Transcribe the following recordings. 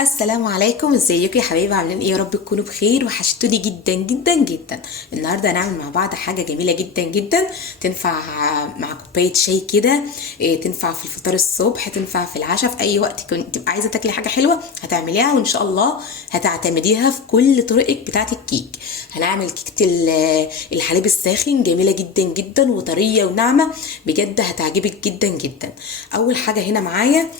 السلام عليكم، ازيكم يا حبايبي؟ عاملين ايه؟ يا رب تكونوا بخير. وحشتوني جدا جدا جدا. النهارده هنعمل مع بعض حاجه جميله جدا جدا، تنفع مع كوبايه شاي كده. تنفع في الفطار الصبح، تنفع في العشاء، في اي وقت كنت تبقى عايزه تاكلي حاجه حلوه هتعمليها، وان شاء الله هتعتمديها في كل طرقك بتاعه الكيك. هنعمل كيكه الحليب الساخن، جميله جدا جدا وطريه وناعمه، بجد هتعجبك جدا جدا. اول حاجه هنا معايا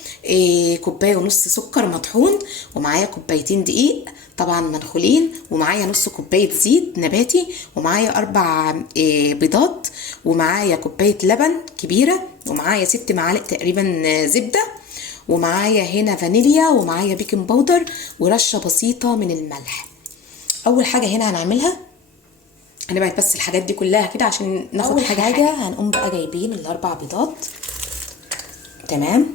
كوبايه ونص سكر مطحون، ومعايا كوبايتين دقيق طبعا منخولين، ومعايا نص كوبايه زيت نباتي، ومعايا 4 بيضات، ومعايا كوبايه لبن كبيره، ومعايا 6 معالق تقريبا زبده، ومعايا هنا فانيليا، ومعايا بيكنج باودر، ورشه بسيطه من الملح. اول حاجه هنا هنعملها، هنبعد بس الحاجات دي كلها كده عشان ناخد اول حاجه. هنقوم بقى جايبين ال4 بيضات، تمام،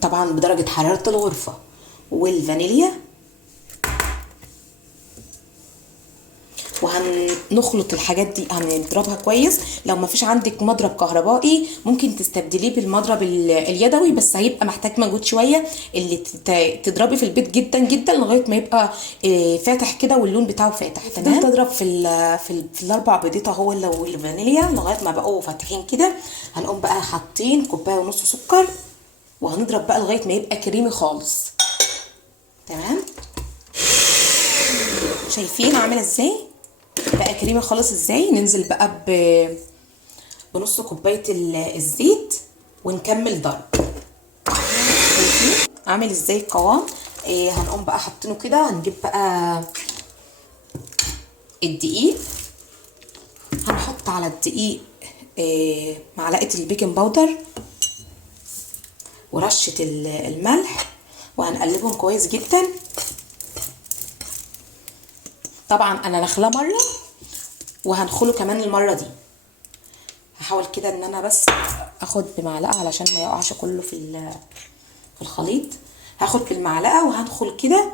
طبعا بدرجة حرارة الغرفة، والفانيليا، وهنخلط الحاجات دي، هنضربها كويس. لو ما فيش عندك مضرب كهربائي ممكن تستبدليه بالمضرب اليدوي، بس هيبقى محتاج مجهود شويه. اللي تضربي في البيت جدا جدا لغايه ما يبقى فاتح كده واللون بتاعه فاتح، تمام. تضرب في ال4 بيضات اهو والفانيليا لغايه ما بقوا فاتحين كده. هنقوم بقى حاطين كوبايه ونص سكر، وهنضرب بقى لغايه ما يبقى كريمي خالص، تمام. شايفين عامله ازاي؟ بقى كريمي خالص ازاي. ننزل بقى بنص كوبايه الزيت ونكمل ضرب. شايفين عامل ازاي القوام؟ هنقوم بقى حاطينه كده. هنجيب بقى الدقيق، هنحط على الدقيق معلقه البيكنج باودر ورشه الملح، وهنقلبهم كويس جدا. طبعا انا نخله مره وهنخله كمان المره دي. هحاول كده ان انا بس اخد بمعلقه علشان ما يقعش كله في الخليط. هاخد بالمعلقه وهنخل كده.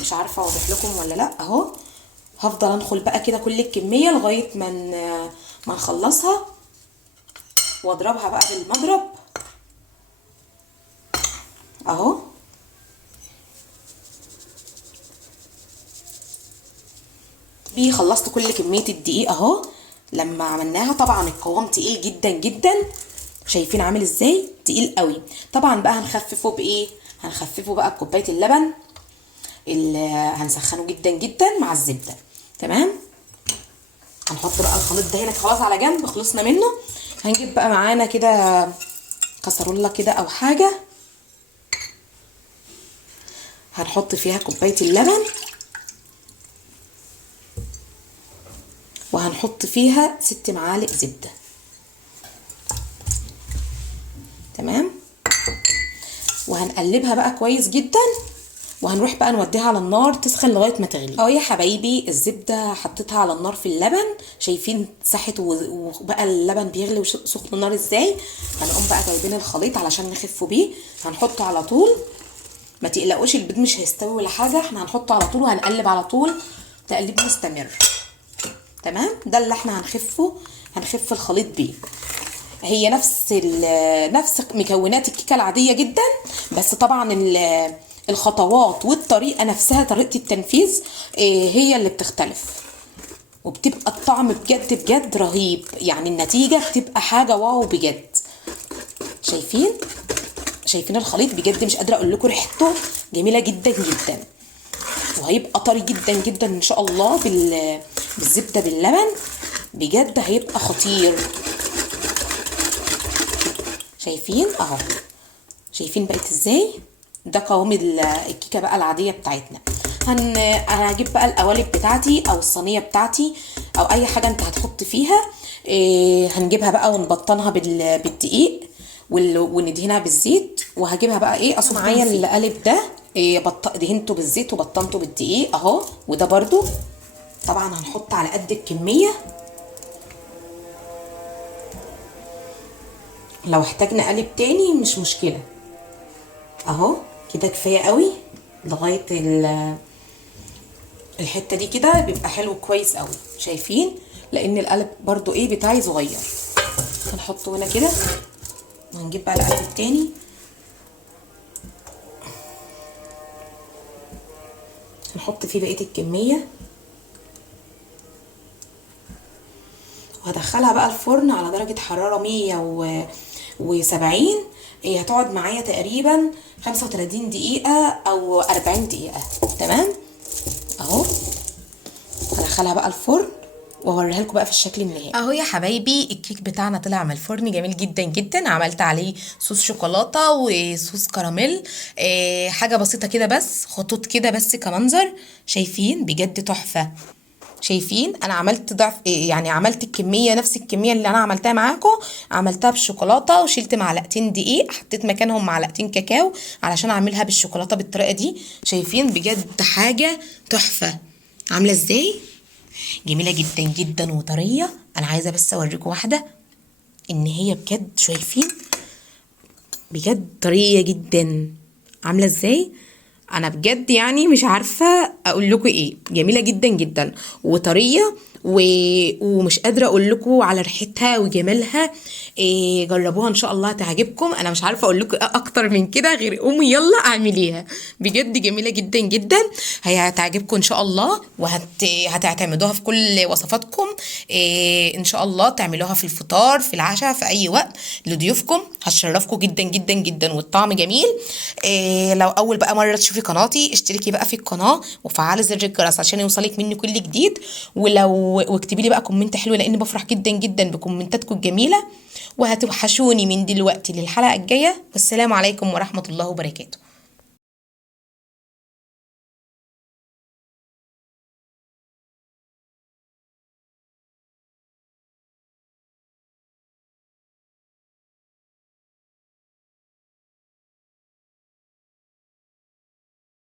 مش عارفه اوضح لكم ولا لا، اهو. هفضل انخل بقى كده كل الكميه لغايه ما نخلصها، واضربها بقى بالمضرب اهو. خلصت كل كميه الدقيق اهو. لما عملناها طبعا القوام تقيل جدا جدا، شايفين عامل ازاي؟ تقيل قوي. طبعا بقى هنخففه بايه؟ هنخففه بقى بكوبايه اللبن اللي هنسخنه جدا جدا مع الزبده، تمام. هنحط بقى الخليط ده هنا خلاص على جنب، خلصنا منه. هنجيب بقى معانا كده كسرولة كده او حاجه، هنحط فيها كوبايه اللبن، وهنحط فيها 6 معالق زبده، تمام. وهنقلبها بقى كويس جدا، وهنروح بقى نوديها على النار تسخن لغايه ما تغلي. اهو يا حبايبي الزبده حطيتها على النار في اللبن، شايفين ساحت وبقى اللبن بيغلي وسخن النار ازاي. هنقوم بقى جايبين الخليط علشان نخفه بيه، هنحطه على طول. ما تقلقوش البيض مش هيستوي ولا حاجه، احنا هنحطه على طول وهنقلب على طول تقليب مستمر، تمام. ده اللي احنا هنخف الخليط بيه. هي نفس مكونات الكيكه العاديه جدا، بس طبعا الخطوات والطريقه نفسها، طريقه التنفيذ هي اللي بتختلف، وبتبقى الطعم بجد بجد رهيب. يعني النتيجه بتبقى حاجه واو بجد. شايفين الخليط؟ بجد مش قادره اقول لكم ريحته جميله جدا جدا، وهيبقى طري جدا جدا ان شاء الله بالزبده باللبن، بجد هيبقى خطير. شايفين اهو؟ شايفين بقت ازاي؟ ده قوام الكيكه بقى العاديه بتاعتنا. هجيب بقى القوالب بتاعتي او الصينيه بتاعتي او اي حاجه انت هتحط فيها. هنجيبها بقى ونبطنها بالدقيق وندهنها بالزيت. وهجيبها بقى اصب معايا القالب ده دهنته بالزيت وبطنته بالدقيق اهو. وده برضو طبعا هنحط على قد الكميه، لو احتاجنا قالب تاني مش مشكله اهو. كده كفايه قوي لغايه الحته دي كده بيبقى حلو كويس قوي. شايفين؟ لان القالب برضو بتاعي صغير. هنحطه هنا كده وهنجيب بقى القلب التاني هنحط فيه بقيه الكميه، وهدخلها بقى الفرن على درجه حراره 170. هتقعد معايا تقريبا 35 دقيقه او 40 دقيقه. تمام اهو. هدخلها بقى الفرن واوريها لكم بقى في الشكل النهائي. اهو يا حبايبي الكيك بتاعنا طلع من الفرن جميل جدا جدا. عملت عليه صوص شوكولاته وصوص كراميل، حاجه بسيطه كده بس، خطوط كده بس كمنظر. شايفين بجد تحفه. شايفين انا عملت ضعف، يعني عملت الكميه نفس الكميه اللي انا عملتها معاكم، عملتها بالشوكولاته وشلت معلقتين دقيق، حطيت مكانهم معلقتين كاكاو علشان اعملها بالشوكولاته بالطريقه دي. شايفين بجد حاجه تحفه عامله ازاي، جميله جدا جدا وطريه. انا عايزه بس اوريكم واحده ان هي بجد، شايفين بجد طريه جدا عامله ازاي. انا بجد يعني مش عارفه اقول لكم ايه، جميله جدا جدا وطريه ومش قادره اقول لكم على ريحتها وجمالها. جربوها ان شاء الله هتعجبكم. انا مش عارفه اقول لكم اكتر من كده غير قومي يلا اعمليها، بجد جميله جدا جدا. هي هتعجبكم ان شاء الله هتعتمدوها في كل وصفاتكم. ان شاء الله تعملوها في الفطار في العشاء في اي وقت لضيوفكم، هتشرفكم جدا جدا جدا والطعم جميل. لو اول بقى مره تشوفي قناتي اشتركي بقى في القناه وفعلي زر الجرس عشان يوصلك مني كل جديد. واكتبي لي بقى كومنت حلو لاني بفرح جدا جدا بكومنتاتكم الجميله. وهتوحشوني من دلوقتي للحلقه الجايه، والسلام عليكم ورحمه الله وبركاته.